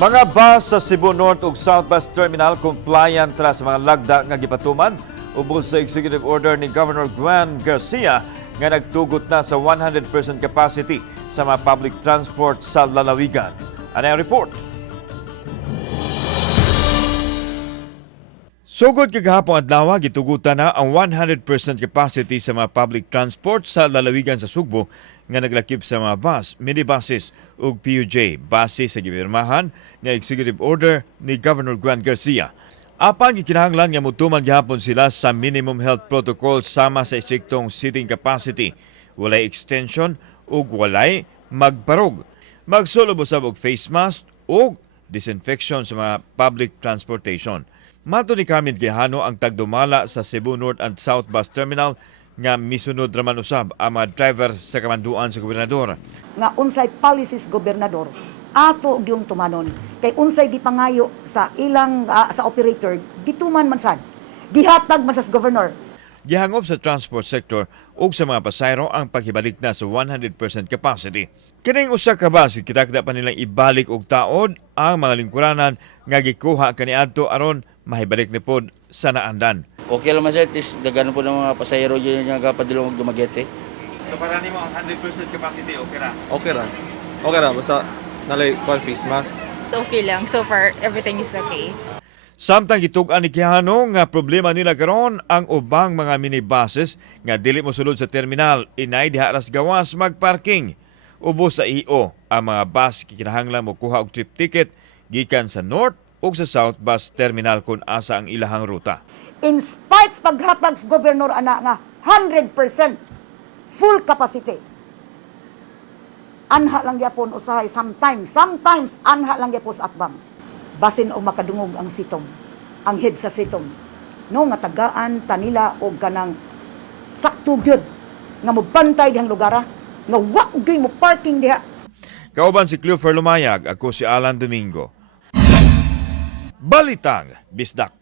Mga bus sa Cebu North ug South Bus Terminal compliant ra sa mga lagda nga gipatuman ubos sa executive order ni Governor Gwen Garcia nga nagtugot na sa 100% capacity sa mga public transport sa lalawigan. Ano ang report? Sugod kagahapon adlaw gitugutan na ang 100% capacity sa mga public transport sa lalawigan sa Sugbo nga naglakip sa mga bus, minibuses ug PUJ base sa gipirmahan nga executive order ni Governor Gwen Garcia. Apan gikinahanglan nga mutuman gihapon sila sa minimum health protocol sama sa istriktong seating capacity, walay extension ug walay magbarog. Magsulob usab og face mask ug disinfection sa mga public transportation. Mato ni Carmen Quijano ang tagdumala sa Cebu North and South Bus Terminal nga misunod raman usab ang mga driver sa kamanduan sa gobernador. Nga unsay policies gobernador ato gyung tumanon kay unsay gipangayo sa ilang sa operator gituman man sad gihatag man sa governor. Gihangop sa transport sector ug sa mga pasayro ang paghibalik na sa 100% capacity. Kining usa ka bus kitakda pa nilang ibalik og taod ang mga lingkuranan nga gikuha kaniadto aron mahibalik ni pod sa naandan. Okay lang man sir, dagano po ng mga pasahero dyan yung kapadulong og Dumaguete. So para nimo ang 100% capacity okay ra? Okay ra. Okay ra, basta nalay face mask. Okay lang. So far, everything is okay. Samtang gitug-an ni Quijano nga problema nila karon ang ubang mga minibuses nga dili mosulod sa terminal inay diha ras gawas magparking. Ubos sa EO ang mga bus kinahanglan mo kuha og trip ticket gikan sa North ug sa South Bus Terminal kung asa ang ilahang ruta. In spite sa paghatag sa gobernador ana nga 100% full capacity. Anha lang gyapon usahay sometimes anha lang gyapon sa atbang. Basin o makadungog ang sitong, ang head sa sitong. No nga tagaan tanila og kanang sakto gyud nga mobantay dihang lugar nga wa gyud mo parking diha. Kauban si Cleofer Lumayag, ako si Alan Domingo. Balitang Bisdak.